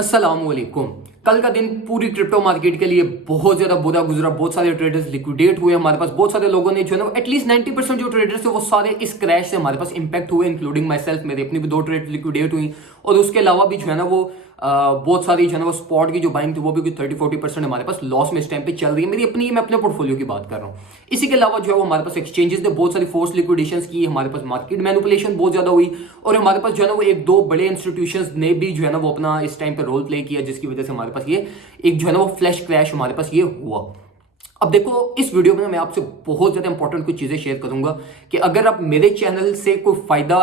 अस्सलामुअलैकुम। कल का दिन पूरी क्रिप्टो मार्केट के लिए बहुत ज्यादा बुरा गुजरा। बहुत सारे ट्रेडर्स लिक्विडेट हुए। हमारे पास बहुत सारे लोगों ने जो है ना एटलीस्ट 90% जो ट्रेडर्स है वो सारे इस क्रैश से हमारे पास इंपैक्ट हुए, इंक्लूडिंग माई सेल्फ। मेरी अपनी भी 2 ट्रेड लिक्विडेट हुई और उसके अलावा भी जो है ना वो बहुत सारी जो है ना वो स्पॉट की जो बाइंग थी वो भी 30-40% हमारे पास लॉस में इस टाइम पे चल रही है। मेरी अपनी, मैं अपने पोर्टफोलियो की बात कर रहा हूँ। इसी के अलावा जो है वो हमारे पास एक्सचेंजेस ने बहुत सारी फोर्स लिक्विडेशंस की, हमारे पास मार्केट मैनिपुलेशन बहुत ज्यादा हुई और हमारे पास जो है ना वो एक दो बड़े इंस्टीट्यूशंस ने भी जो है ना वो अपना इस टाइम पे रोल प्ले किया, जिसकी वजह से हमारे पास ये एक जो है ना वो फ्लैश क्रैश हमारे पास ये हुआ। अब देखो, इस वीडियो में मैं आपसे बहुत ज्यादा इंपॉर्टेंट कुछ चीजें शेयर करूंगा कि अगर आप मेरे चैनल से कोई फायदा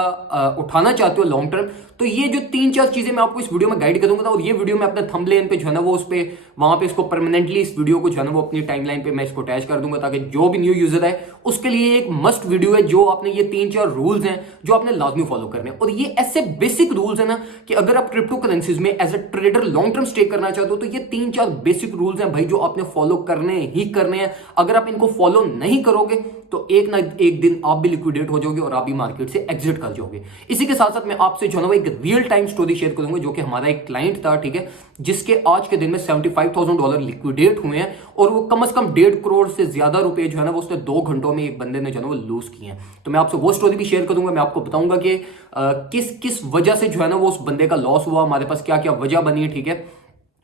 उठाना चाहते हो लॉन्ग टर्म, तो ये जो 3-4 चीजें मैं आपको इस वीडियो में गाइड करूंगा और ये वीडियो मैं अपने थंबनेल पे जो है ना वो उस पे वहां पे इसको परमानेंटली इस वीडियो को जो है ना वो अपनी टाइमलाइन पे मैं इसको अटैच कर दूंगा, ताकि जो भी न्यू यूजर है उसके लिए एक मस्ट वीडियो है। जो आपने ये 3-4 रूल्स हैं जो आपने लाजमी फॉलो करने हैं और ये ऐसे बेसिक रूल्स है ना कि अगर आप क्रिप्टो करेंसीज में as a trader long term stay करना चाहते हो तो ये 3-4 बेसिक रूल्स हैं भाई जो आपने फॉलो करने ही करने हैं। अगर आप इनको फॉलो नहीं करोगे तो एक ना एक दिन आप भी लिक्विडेट हो जाओगे और आप भी मार्केट से एग्जिट कर जाओगे। इसी के साथ साथ मैं आपसे जो है ना एक रियल टाइम स्टोरी शेयर करूंगा जो कि हमारा एक क्लाइंट था, ठीक है, जिसके आज के दिन में $75,000 लिक्विडेट हुए हैं और वो कम से कम 1.5 करोड़ से ज्यादा रुपए जो है ना वो उसने 2 घंटों में एक बंदे ने जो है ना वो लूज किए हैं। तो मैं आपसे वो स्टोरी भी शेयर करूंगा। मैं आपको बताऊंगा कि किस किस वजह से जो है ना वो उस बंदे का लॉस हुआ, हमारे पास क्या क्या वजह बनी है, ठीक है,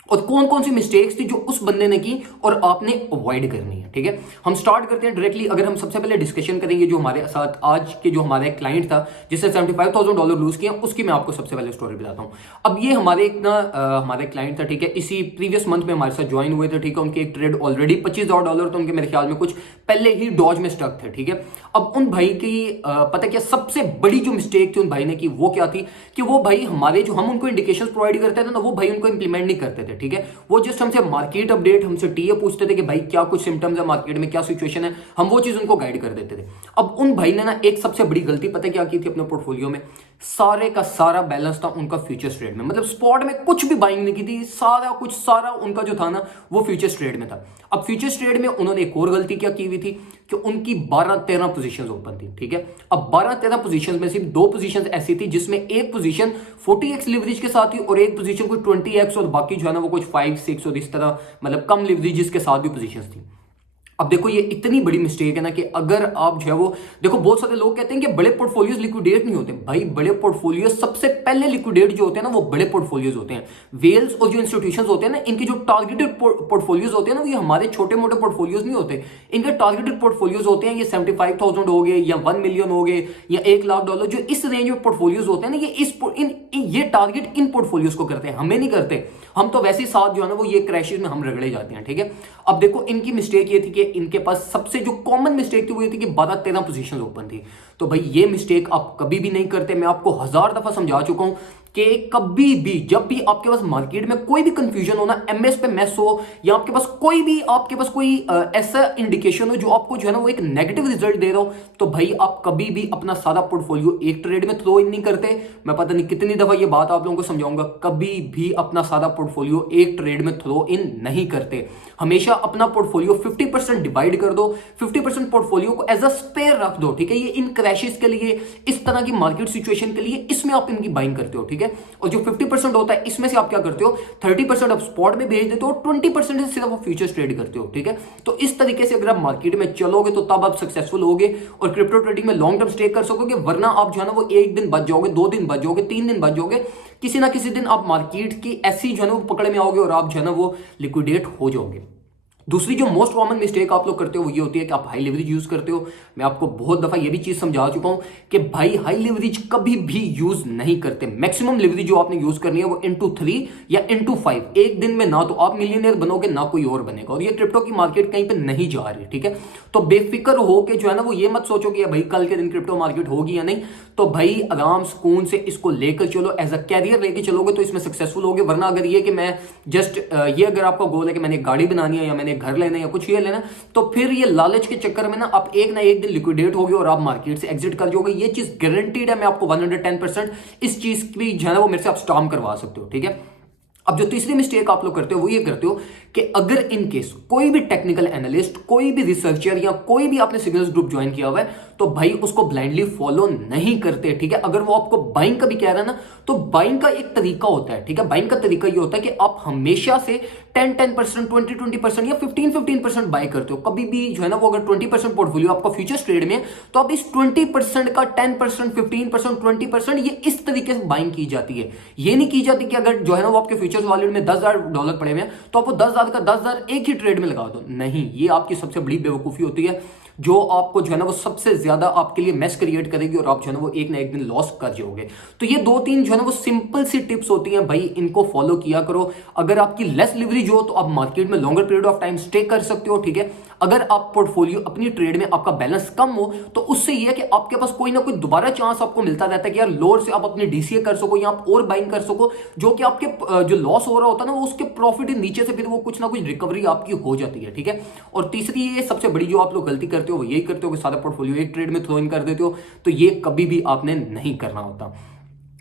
और कौन कौन सी मिस्टेक्स थी जो उस बंदे ने की और आपने अवॉइड करनी है, ठीक है। हम स्टार्ट करते हैं डायरेक्टली। अगर हम सबसे पहले डिस्कशन करेंगे जो हमारे साथ आज के जो हमारे क्लाइंट था जिसने $75,000 लूज किया, उसकी मैं आपको सबसे पहले स्टोरी बताता हूं। अब ये हमारे एक ना हमारे क्लाइंट था, ठीक है, इसी प्रीवियस मंथ में हमारे साथ ज्वाइन हुए थे, ठीक है। उनके एक ट्रेड ऑलरेडी $25,000 तो उनके मेरे ख्याल में कुछ पहले ही डॉज में स्टक थे, ठीक है। अब उन भाई की पता क्या सबसे बड़ी जो मिस्टेक थी उन भाई ने की, वो क्या थी कि वो भाई हमारे जो हम उनको इंडिकेशंस प्रोवाइड करते थे ना, वो भाई उनको इंप्लीमेंट नहीं करते थे, ठीक है। वो जस्ट हमसे मार्केट अपडेट, हमसे टीए पूछते थे कि भाई क्या कुछ सिम्टम्स है मार्केट में, क्या सिचुएशन है, हम वो चीज उनको गाइड कर देते थे। अब उन भाई ने ना एक सबसे बड़ी गलती पता क्या की थी अपने पोर्टफोलियो में, सारे का सारा बैलेंस था उनका फ्यूचर्स ट्रेड में, मतलब स्पॉट में कुछ भी बाइंग नहीं की थी, सारा उनका जो था ना वो फ्यूचर्स ट्रेड में था। अब फ्यूचर्स ट्रेड में उन्होंने एक और गलती क्या की हुई थी कि उनकी 12-13 पोजीशंस ओपन थी, ठीक है। अब 12-13 पोजीशंस में सिर्फ 2 पोजीशंस ऐसी थी जिसमें एक पोजीशन 40x लिवरेज के साथ थी और एक पोजीशन कोई 20x और बाकी जो है ना वो कुछ 5-6 और इस तरह मतलब कम लिवरेज के साथ भी पोजीशंस थी। अब देखो ये इतनी बड़ी मिस्टेक है ना कि अगर आप जो है वो देखो, बहुत सारे लोग कहते हैं कि बड़े पोर्टफोलियोज लिक्विडेट नहीं होते। भाई बड़े पोर्टफोलियो सबसे पहले लिक्विडेट जो होते हैं ना वो बड़े पोर्टफोलियोज होते हैं। वेल्स और जो इंस्टीट्यूशंस होते हैं ना, इनके जो टारगेटेड पोर्टफोलियोज होते हैं ना, ये हमारे छोटे मोटे पोर्टफोलियोज नहीं होते। इनके टारगेटेड पोर्टफोलियोज होते हैं ये 75,000 हो गए या 1 मिलियन हो गए या $1 लाख, जो इस रेंज में पोर्टफोलियोज होते हैं ना, ये टारगेट इन पोर्टफोलियोज को करते हैं, हमें नहीं करते। हम तो वैसे ही साथ जो है ना वो ये क्रैशेस में हम रगड़े जाते हैं, ठीक है। अब देखो इनकी मिस्टेक ये थी कि इनके पास सबसे जो कॉमन मिस्टेक थी वो ये थी कि 12-13 पोजीशंस ओपन थी। तो भाई ये मिस्टेक आप कभी भी नहीं करते। मैं आपको 1000 दफा समझा चुका हूं कि कभी भी जब भी आपके पास मार्केट में कोई भी कंफ्यूजन हो ना, एमएस पे मैस हो या आपके पास कोई ऐसा इंडिकेशन हो जो आपको जो है ना वो एक नेगेटिव रिजल्ट दे रहा हो, तो भाई आप कभी भी अपना सारा पोर्टफोलियो एक ट्रेड में थ्रो इन नहीं करते। मैं पता नहीं कितनी दफा ये बात आप लोगों को समझाऊंगा, कभी भी अपना सारा पोर्टफोलियो एक ट्रेड में थ्रो इन नहीं करते। हमेशा अपना पोर्टफोलियो 50% डिवाइड कर दो, 50% पोर्टफोलियो को एज अ स्पेयर रख दो, ठीक है। ये इन क्रैशेस के लिए, इस तरह की मार्केट सिचुएशन के लिए, इसमें आप इनकी बाइंग करते हो, ठीक है। और जो 50% होता है इसमें से आप क्या करते हो, 30% आप स्पॉट में भेज देते हो, 20% से सिर्फ आप फ्यूचर्स ट्रेड करते हो, ठीक है। तो इस तरीके से अगर आप मार्केट में चलोगे तो तब आप सक्सेसफुल होगे और क्रिप्टो ट्रेडिंग में लॉन्ग टर्म स्टे कर सकोगे। वरना आप जो है ना वो एक दिन बच जाओगे, 2 दिन बच जाओगे, 3 दिन बच जाओगे, किसी ना किसी दिन आप मार्केट की ऐसी जो है ना वो पकड़ में आओगे और आप जो है ना वो लिक्विडेट हो जाओगे। दूसरी जो मोस्ट कॉमन मिस्टेक आप लोग करते हो वो ये होती है कि आप हाई लेवरेज यूज करते हो। मैं आपको बहुत दफा ये भी चीज समझा चुका हूं कि भाई हाई लेवरेज कभी भी यूज नहीं करते। मैक्सिमम लेवरेज जो आपने यूज करनी है वो into 3 या into 5। एक दिन में ना तो आप मिलियनेयर बनोगे ना कोई और बनेगा, और ये क्रिप्टो की मार्केट कहीं पे नहीं जा रही, ठीक है। तो बेफिक्र हो के जो है ना वो ये मत सोचो कि भाई कल के दिन क्रिप्टो मार्केट होगी या नहीं। तो भाई आराम सुकून से इसको लेकर चलो, एज अ कैरियर लेके चलोगे तो इसमें सक्सेसफुल होगे। वरना अगर ये कि मैं जस्ट ये अगर आपका गोल है कि मैंने गाड़ी बनानी है या मैंने घर लेना या कुछ ये लेना, तो फिर ये लालच के चक्कर में ना आप एक ना एक दिन लिक्विडेट होगे और आप मार्केट से एग्जिट कर जाओगे। ये चीज गारंटीड है। मैं आपको 110% इस चीज की जो है ना वो मेरे से आप स्टॉर्म करवा सकते हो, ठीक है। अब जो तीसरी मिस्टेक आप लोग करते हो वो ये करते हो कि अगर इन केस कोई भी टेक्निकल एनालिस्ट, कोई भी रिसर्चर या कोई भी आपने सिग्नल्स ग्रुप ज्वाइन किया हुआ है तो भाई उसको ब्लाइंडली फॉलो नहीं करते, ठीक है। अगर वो आपको बाइंग का भी कह रहा है ना, तो बाइंग का एक तरीका होता है, ठीक है। बाइंग का तरीका ये होता है कि आप हमेशा से 10% 20% या 15% बाय करते हो। कभी भी जो है ना वो अगर 20% पोर्टफोलियो आपका फ्यूचर्स ट्रेड में, तो आप इस 20% का 10%, 15%, 20% ये इस तरीके से बाइंग की जाती है। ये नहीं की जाती कि अगर जो है ना वो आपके फ्यूचर्स वॉलेट में $10,000 पड़े हुए हैं तो आप वो 10,000 का 10,000 एक ही ट्रेड में लगा दो। नहीं, ये आपकी सबसे बड़ी बेवकूफी होती है, जो आपको जो है ना वो सबसे ज्यादा आपके लिए मेस क्रिएट करेगी और आप जो है ना वो एक ना एक दिन लॉस कर जाओगे। तो ये 2-3 जो है ना वो सिंपल सी टिप्स होती हैं भाई, इनको फॉलो किया करो। अगर आपकी लेस लिवरेज हो तो आप मार्केट में longer period of time stay कर सकते हो, ठीक है। अगर आप पोर्टफोलियो अपनी ट्रेड में आपका बैलेंस कम हो तो उससे ये है कि आपके पास कोई ना कोई दोबारा चांस आपको मिलता रहता है कि यार लोअर से आप अपनी डीसीए कर सको या आप और बाइंग कर सको, जो कि आपके जो लॉस हो रहा होता है ना वो उसके प्रॉफिट नीचे से फिर वो कुछ ना कुछ रिकवरी आपकी हो जाती है, ठीक है। और तीसरी ये सबसे बड़ी जो आप लोग गलती करते हो वो यही करते हो कि सारा पोर्टफोलियो एक ट्रेड में थ्रो इन कर देते हो, तो ये कभी भी आपने नहीं करना होता।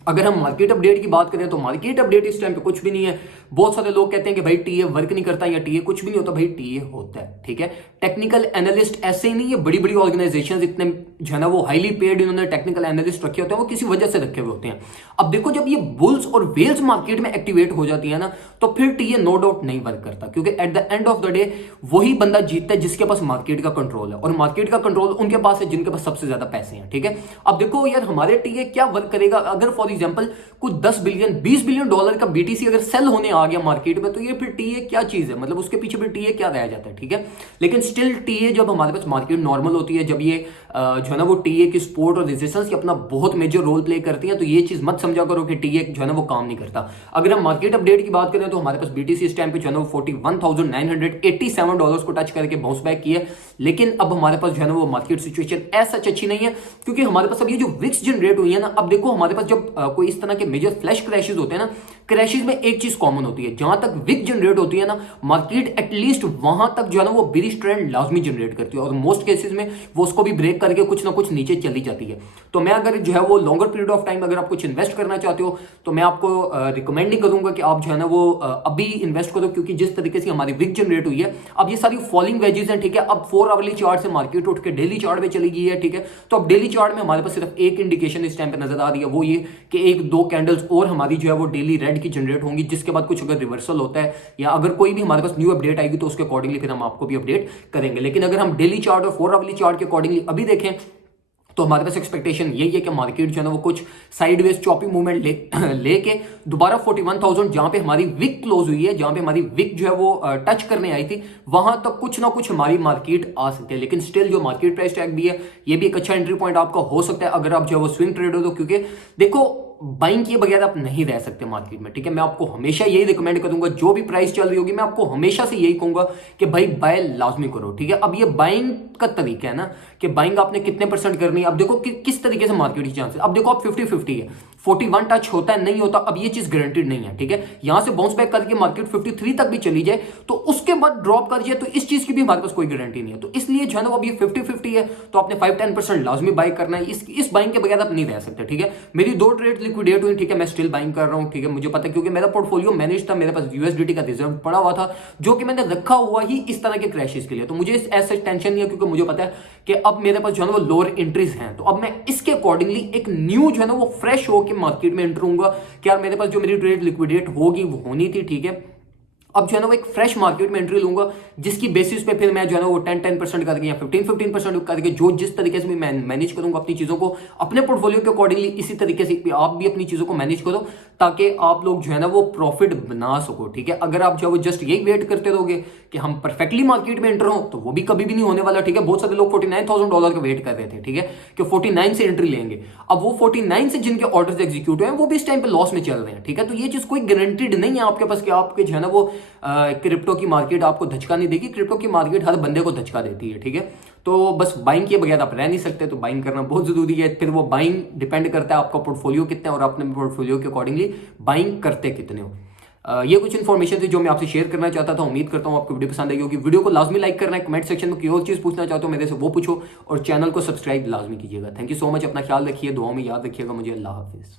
अगर हम मार्केट अपडेट की बात करें तो मार्केट अपडेट इस टाइम पे कुछ भी नहीं है। बहुत सारे लोग कहते हैं कि भाई टीए वर्क नहीं करता या टीए कुछ भी नहीं होता। भाई टीए होता है, ठीक है। टेक्निकल एनालिस्ट ऐसे ही नहीं है, बड़ी बड़ी ऑर्गेनाइजेशन इतने जो है ना वो हाईली पेड इन्होंने टेक्निकल एनालिस्ट रखे होते हैं, वो किसी वजह से रखे हुए होते हैं। अब देखो जब ये बुल्स और वेल्स मार्केट में एक्टिवेट हो जाती है ना, तो फिर टीए नो डाउट नहीं वर्क करता, क्योंकि at the end of the day वही बंदा जीतता है जिसके पास मार्केट का कंट्रोल है, और मार्केट का कंट्रोल उनके पास है जिनके पास सबसे ज्यादा पैसे हैं, ठीक है। अब देखो यार हमारे टीए क्या वर्क करेगा, अगर फॉर एग्जाम्पल कुछ 10 बिलियन 20 बिलियन डॉलर का बीटीसी अगर सेल होने आ गया मार्केट में, तो ये फिर टीए क्या चीज है, मतलब उसके पीछे फिर टीए क्या रह जाता है, ठीक है। लेकिन स्टिल टीए जब हमारे पास मार्केट नॉर्मल होती है, जब ये जो है ना वो टीए की सपोर्ट और रेजिस्टेंस की अपना बहुत मेजर रोल प्ले करती है, तो ये चीज मत समझा करो कि टीए जो है ना वो काम नहीं करता। अगर हम मार्केट अपडेट की बात करें तो हमारे पास बीटीसी इस टाइम पे जो है ना $41,987 को टच करके बाउंस बैक किया, लेकिन अब हमारे पास जो है ना वो मार्केट सिचुएशन ऐसा अच्छी नहीं है, क्योंकि हमारे पास अब ये जो विक्स जनरेट हुई है ना, अब देखो हमारे पास जब कोई इस तरह के मेजर फ्लैश क्रैशेस होते हैं ना, क्रैशेस में एक चीज कॉमन होती है, जहां तक विक जनरेट होती है ना, मार्केट एटलीस्ट वहां तक जो है ना वो बेरिश ट्रेंड लाजमी जनरेट करती है, और मोस्ट केसेस में वो उसको भी ब्रेक करके कुछ ना कुछ नीचे चली जाती है। तो मैं अगर जो है वो लॉन्गर पीरियड ऑफ टाइम अगर आप कुछ इन्वेस्ट करना चाहते हो तो मैं आपको रिकमेंड नहीं करूंगा कि आप जो है ना वो अभी इन्वेस्ट करो, क्योंकि जिस तरीके से हमारी विक जनरेट हुई है, अब ये सारी फॉलिंग वेजेस हैं, ठीक है। अब 4 आवरली चार्ट से मार्केट उठ के डेली चार्ट में चली गई है, ठीक है। तो अब डेली चार्ट में हमारे पास सिर्फ एक इंडिकेशन इस टाइम पे नजर आ रही है, वो ये कि 1-2 कैंडल्स और हमारी जो है वो डेली रेड की जनरेट होंगी, जिसके बाद कुछ अगर रिवर्सल होता है या अगर कोई भी हमारे पास न्यू अपडेट आएगी तो उसके अकॉर्डिंगली फिर हम आपको भी अपडेट करेंगे। लेकिन अगर हम डेली चार्ट और 4 आवरली चार्ट के अकॉर्डिंगली अभी देखें तो हमारे पास एक्सपेक्टेशन यही है कि मार्केट जो है ना वो कुछ साइडवेज चॉपी मूवमेंट लेके दोबारा 41,000 जहां पे हमारी विक क्लोज हुई है, जहां पे हमारी विक जो है वो टच करने आई थी, वहां तक कुछ ना कुछ हमारी मार्केट आ सकती है। लेकिन स्टिल जो मार्केट प्राइस टैग भी है, ये भी एक अच्छा एंट्री पॉइंट आपका हो सकता है अगर आप जो है वो स्विंग ट्रेड हो तो, क्योंकि देखो बाइंग किए बगैर आप नहीं रह सकते मार्केट में, ठीक है। मैं आपको हमेशा यही रिकमेंड करूंगा, जो भी प्राइस चल रही होगी मैं आपको हमेशा से यही कहूंगा कि भाई बाय लाजमी करो, ठीक है। अब ये बाइंग का तरीका है ना कि बाइंग आपने कितने परसेंट करनी है, अब देखो किस तरीके से मार्केट की चांसेस, अब देखो आप 50-50 है, 41 टच होता है नहीं होता, अब ये चीज गारंटेड नहीं है, ठीक है। यहां से बाउंस बैक करके मार्केट 53 तक भी चली जाए तो उसके बाद ड्रॉप कर जाए, तो इस चीज की भी हमारे पास कोई गारंटी नहीं है। तो इसलिए जो है ना अब ये 50-50 है, तो आपने 5-10% लाजमी बाय करना है, इस बाइंग के बगैर आप नहीं रह सकते, ठीक है। मेरी 2 ट्रेड लिक्विडेट हुई, ठीक है, मैं स्टिल बाइंग कर रहा हूं, ठीक है। मुझे पता है क्योंकि मेरा पोर्टफोलियो मैनेज था, मेरे पास यूएसडीटी का रिजर्व पड़ा हुआ था, जो कि मैंने रखा हुआ ही इस तरह के क्रैशेस के लिए, तो मुझे ऐसा टेंशन नहीं है, क्योंकि मुझे पता है कि अब मेरे पास जो है ना वो लोअर एंट्रीज हैं, तो अब मैं इसके अकॉर्डिंगली एक न्यू जो है ना वो फ्रेश होकर मार्केट में एंटर होऊंगा कि यार मेरे पास जो मेरी ट्रेड लिक्विडेट होगी वो होनी थी, ठीक है। अब जो है ना वो एक फ्रेश मार्केट में एंट्री लूंगा, जिसकी बेसिस पे फिर मैं जो है ना वो 10% करके या 15% करके जो जिस तरीके से मैं मैनेज करूंगा अपनी चीजों को अपने पोर्टफोलियो के अकॉर्डिंगली, इसी तरीके से आप भी अपनी चीजों को मैनेज करो ताकि आप लोग जो है ना वो प्रॉफिट बना सको, ठीक है। अगर आप जो है वो जस्ट यही वेट करते रहोगे कि हम परफेक्टली मार्केट में एंटर हो, तो वो भी कभी भी नहीं होने वाला, ठीक है। बहुत सारे लोग $49,000 का वेट कर रहे थे, ठीक है, कि 49 से एंट्री लेंगे। अब वो 49 से जिनके ऑर्डर्स एग्जीक्यूट हुए हैं वो भी इस टाइम पे लॉस में चल रहे हैं, ठीक है। तो ये चीज कोई गारंटीड नहीं है आपके पास कि आपके जो है ना वो क्रिप्टो की मार्केट आपको धचका नहीं देगी, क्रिप्टो की मार्केट हर बंदे को धचका देती है, ठीक है। तो बस बाइंग के बगैर आप रह नहीं सकते, तो बाइंग करना बहुत जरूरी है। फिर वो बाइंग डिपेंड करता है आपका पोर्टफोलियो कितना है और अपने पोर्टफोलियो के अकॉर्डिंगली बाइंग करते कितने हो। ये कुछ इन्फॉर्मेशन थी जो मैं आपसे शेयर करना चाहता था। उम्मीद करता हूँ आपको वीडियो पसंद आई होगी। वीडियो को लाजमी लाइक करना है, कमेंट सेक्शन में कोई और चीज पूछना चाहते हो मेरे से वो पूछो, और चैनल को सब्सक्राइब लाजमी कीजिएगा। थैंक यू सो मच, अपना ख्याल रखिए, दुआओं में याद रखिएगा मुझे। अल्लाह हाफिज।